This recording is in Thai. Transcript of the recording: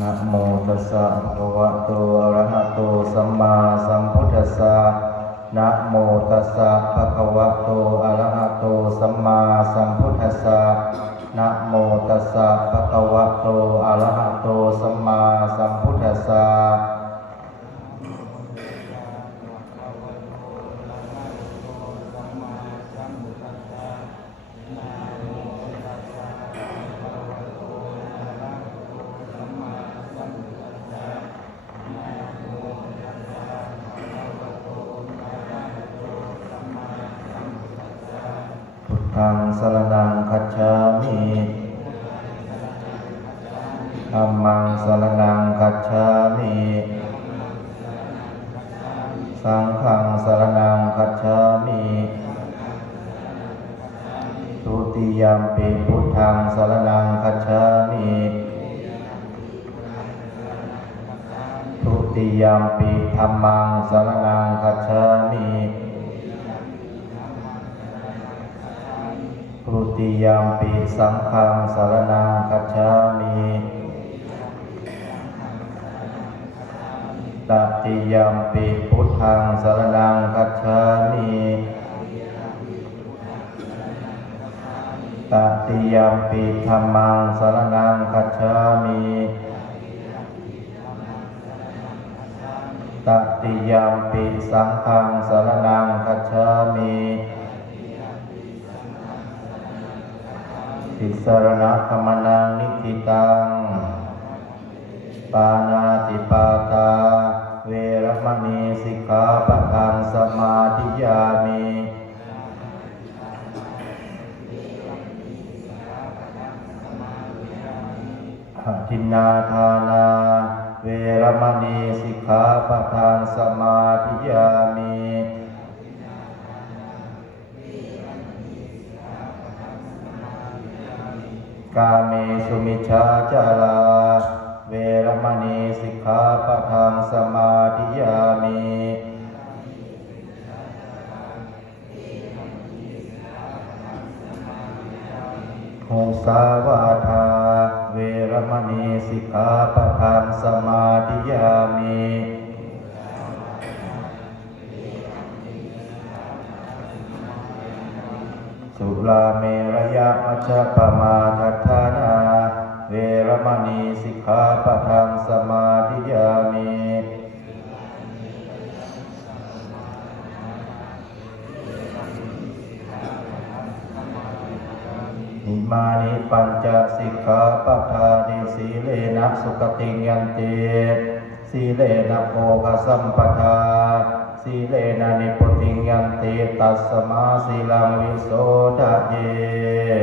นะโมตัสสะภะคะวะโตอะระหะโตสัมมาสัมพุทธัสสะนะโมตัสสะภะคะวะโตอะระหะโตสัมมาสัมพุทธัสสะนะโมตัสสะภะคะวะโตอะระหะโตสัมมาสัมพุทธัสสะ ธังสรณังคัจฉามิธัมมังสรณังคัจฉามิ สังฆังสรณังคัจฉามิทุติยมปิพุทธังสรณังคัจฉามิทุติยมปิธัมมังสรณังคัจฉามิ ทุติยามปิสังฆังสารนังคัจฉามิตติยามปิพุทธังสารนังคัจฉามิตติยามปิธรรมังสารนังคัจฉามิตติยามปิสังฆังสารนังคัจฉามิ ติสรณะธรรมนังนิทิตัง ปานาติปาตา เวรมณีสิกขาปะทังสมาธิยามิอทินาทานา เวรมณีสิกขาปะทังสมาธิยามิ กาเมสุมิชฌาจารา เวรมณีสิกขาปะทังสมาธิยามิหุสาวาทา เวรมณีสิกขาปะทังสมาธิยามิ สุราเมรยะมัชปมาทัฏฐานา เวรมณีสิกขาปะทังสมาธิยามิอิมานิปัญจสิกขาปทานิสีเลนะสุขติยันติสีเลนะโภคสัมปทาสีเลนะนิพุติง ยันติตัสมาสีลังวิโสทะเย